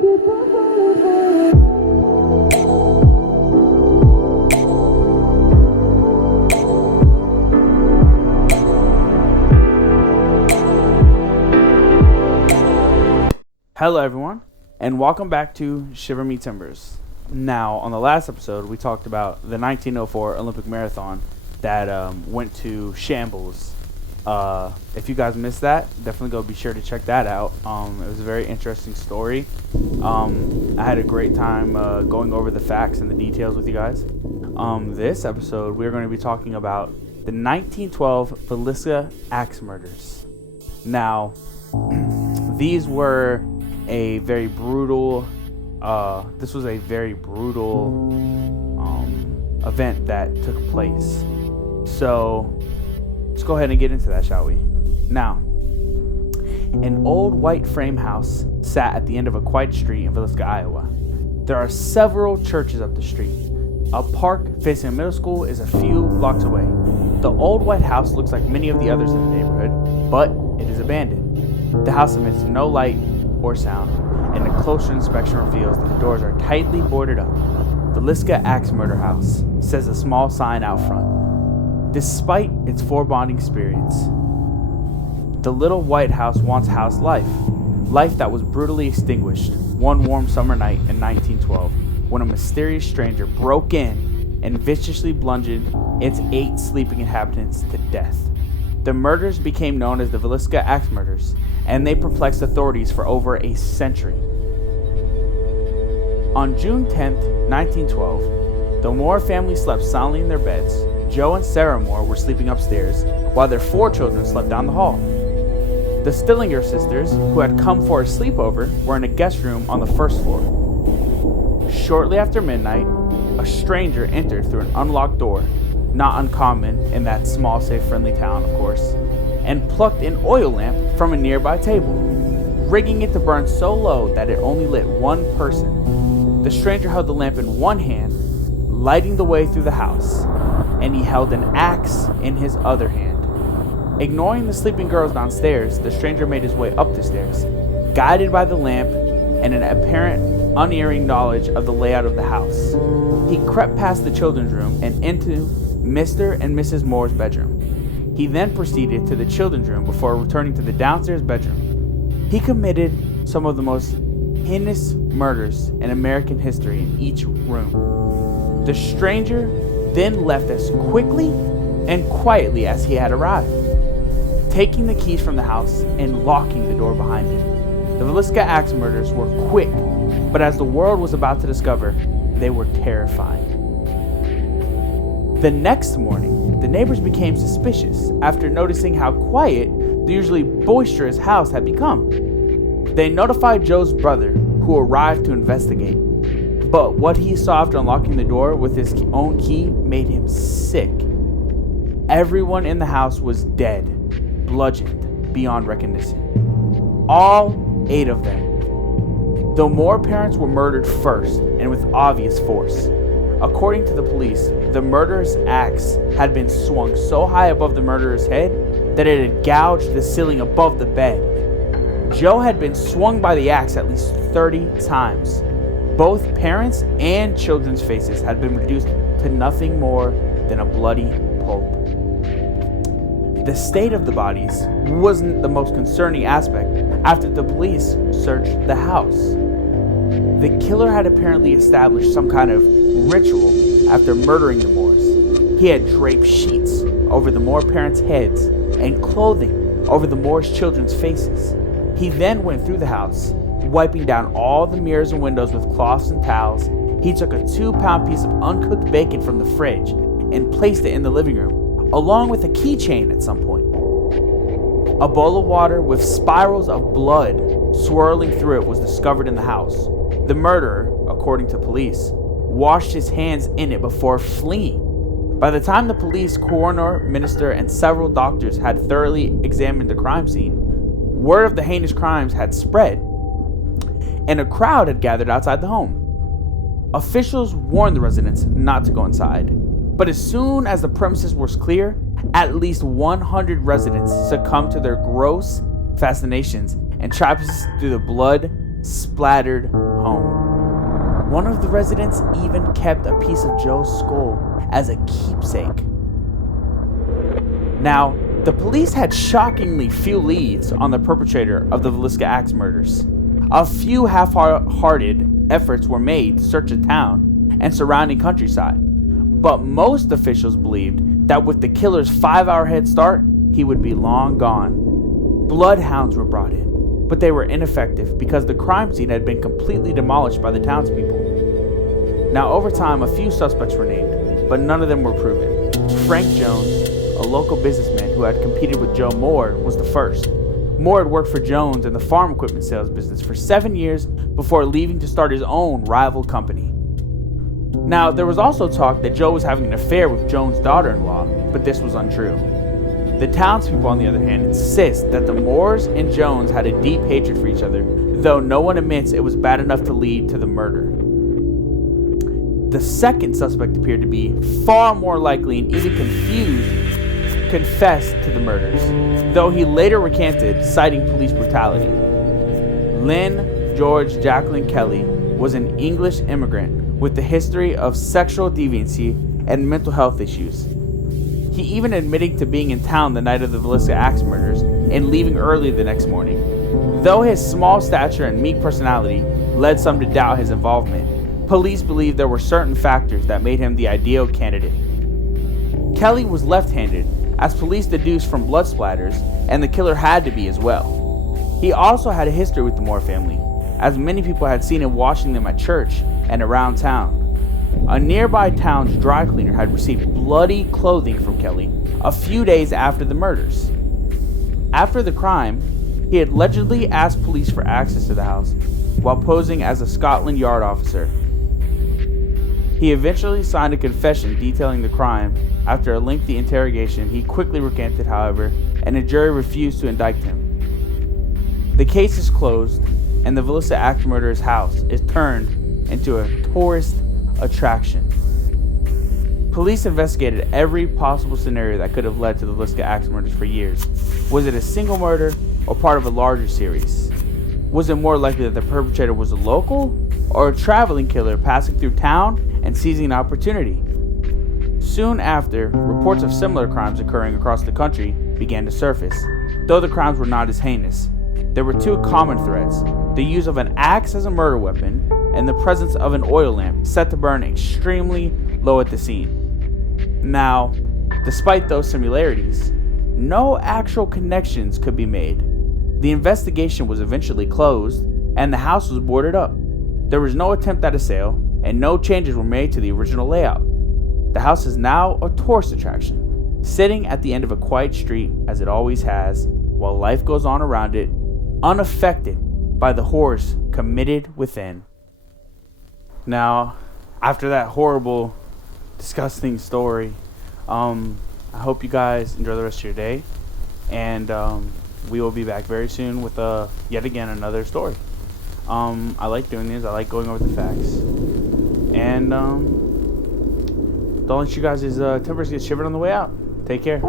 Hello everyone, and welcome back to Shiver Me Timbers. Now, on the last episode, we talked about the 1904 Olympic Marathon that went to shambles. If you guys missed that, definitely go be sure to check that out. It was a very interesting story. I had a great time going over the facts and the details with you guys. This episode, we're going to be talking about the 1912 VILLISCA axe murders. Now, these were a very brutal event that took place. So let's go ahead and get into that, shall we? Now, an old white frame house sat at the end of a quiet street in VILLISCA, Iowa. There are several churches up the street. A park facing a middle school is a few blocks away. The old white house looks like many of the others in the neighborhood, but it is abandoned. The house emits no light or sound, and a closer inspection reveals that the doors are tightly boarded up. VILLISCA Axe Murder House, says a small sign out front. Despite its foreboding experience, the little white house once housed life that was brutally extinguished one warm summer night in 1912 when a mysterious stranger broke in and viciously bludgeoned its 8 sleeping inhabitants to death. The murders became known as the VILLISCA Axe Murders, and they perplexed authorities for over a century. On June 10th, 1912, the Moore family slept soundly in their beds. Joe and Sarah Moore were sleeping upstairs, while their 4 children slept down the hall. The Stillinger sisters, who had come for a sleepover, were in a guest room on the first floor. Shortly after midnight, a stranger entered through an unlocked door, not uncommon in that small, safe-friendly town, of course, and plucked an oil lamp from a nearby table, rigging it to burn so low that it only lit one person. The stranger held the lamp in one hand, lighting the way through the house, and he held an axe in his other hand. Ignoring the sleeping girls downstairs, the stranger made his way up the stairs, guided by the lamp and an apparent unerring knowledge of the layout of the house. He crept past the children's room and into Mr. and Mrs. Moore's bedroom. He then proceeded to the children's room before returning to the downstairs bedroom. He committed some of the most heinous murders in American history in each room. The stranger then left as quickly and quietly as he had arrived, taking the keys from the house and locking the door behind him. The VILLISCA Axe Murders were quick, but as the world was about to discover, they were terrifying. The next morning, the neighbors became suspicious after noticing how quiet the usually boisterous house had become. They notified Joe's brother, who arrived to investigate. But what he saw after unlocking the door with his own key made him sick. Everyone in the house was dead, bludgeoned beyond recognition. All 8 of them. The Moore parents were murdered first and with obvious force. According to the police, the murderer's axe had been swung so high above the murderer's head that it had gouged the ceiling above the bed. Joe had been swung by the axe at least 30 times. Both parents' and children's faces had been reduced to nothing more than a bloody pulp. The state of the bodies wasn't the most concerning aspect after the police searched the house. The killer had apparently established some kind of ritual after murdering the Moores. He had draped sheets over the Moore parents' heads and clothing over the Moore's children's faces. He then went through the house, wiping down all the mirrors and windows with cloths and towels. He took a 2-pound piece of uncooked bacon from the fridge and placed it in the living room, along with a keychain at some point. A bowl of water with spirals of blood swirling through it was discovered in the house. The murderer, according to police, washed his hands in it before fleeing. By the time the police, coroner, minister, and several doctors had thoroughly examined the crime scene, word of the heinous crimes had spread, and a crowd had gathered outside the home. Officials warned the residents not to go inside, but as soon as the premises was clear, at least 100 residents succumbed to their gross fascinations and traipsed through the blood-splattered home. One of the residents even kept a piece of Joe's skull as a keepsake. Now, the police had shockingly few leads on the perpetrator of the VILLISCA axe murders. A few half-hearted efforts were made to search the town and surrounding countryside, but most officials believed that with the killer's 5-hour head start, he would be long gone. Bloodhounds were brought in, but they were ineffective because the crime scene had been completely demolished by the townspeople. Now, over time, a few suspects were named, but none of them were proven. Frank Jones, a local businessman who had competed with Joe Moore, was the first. Moore had worked for Jones in the farm equipment sales business for 7 years before leaving to start his own rival company. Now, there was also talk that Joe was having an affair with Jones' daughter-in-law, but this was untrue. The townspeople, on the other hand, insist that the Moores and Jones had a deep hatred for each other, though no one admits it was bad enough to lead to the murder. The second suspect appeared to be far more likely and even confessed to the murders, though he later recanted, citing police brutality. Lynn George Jacqueline Kelly was an English immigrant with a history of sexual deviancy and mental health issues. He even admitted to being in town the night of the VILLISCA axe murders and leaving early the next morning. Though his small stature and meek personality led some to doubt his involvement, police believe there were certain factors that made him the ideal candidate. Kelly was left-handed, as police deduced from blood splatters, and the killer had to be as well. He also had a history with the Moore family, as many people had seen him washing them at church and around town. A nearby town's dry cleaner had received bloody clothing from Kelly a few days after the murders. After the crime, he had allegedly asked police for access to the house while posing as a Scotland Yard officer. He eventually signed a confession detailing the crime. After a lengthy interrogation, he quickly recanted, however, and a jury refused to indict him. The case is closed, and the VILLISCA axe murderer's house is turned into a tourist attraction. Police investigated every possible scenario that could have led to the VILLISCA axe murders for years. Was it a single murder or part of a larger series? Was it more likely that the perpetrator was a local or a traveling killer passing through town and seizing an opportunity? Soon after, reports of similar crimes occurring across the country began to surface, though the crimes were not as heinous. There were two common threats: the use of an axe as a murder weapon and the presence of an oil lamp set to burn extremely low at the scene. Now, despite those similarities, no actual connections could be made. The investigation was eventually closed and the house was boarded up. There was no attempt at a sale and no changes were made to the original layout. The house is now a tourist attraction, sitting at the end of a quiet street as it always has, while life goes on around it, unaffected by the horrors committed within. Now, after that horrible, disgusting story, I hope you guys enjoy the rest of your day, and we will be back very soon with yet again another story. I like doing these. I like going over the facts, and don't let you guys' tempers get shivered on the way out. Take care.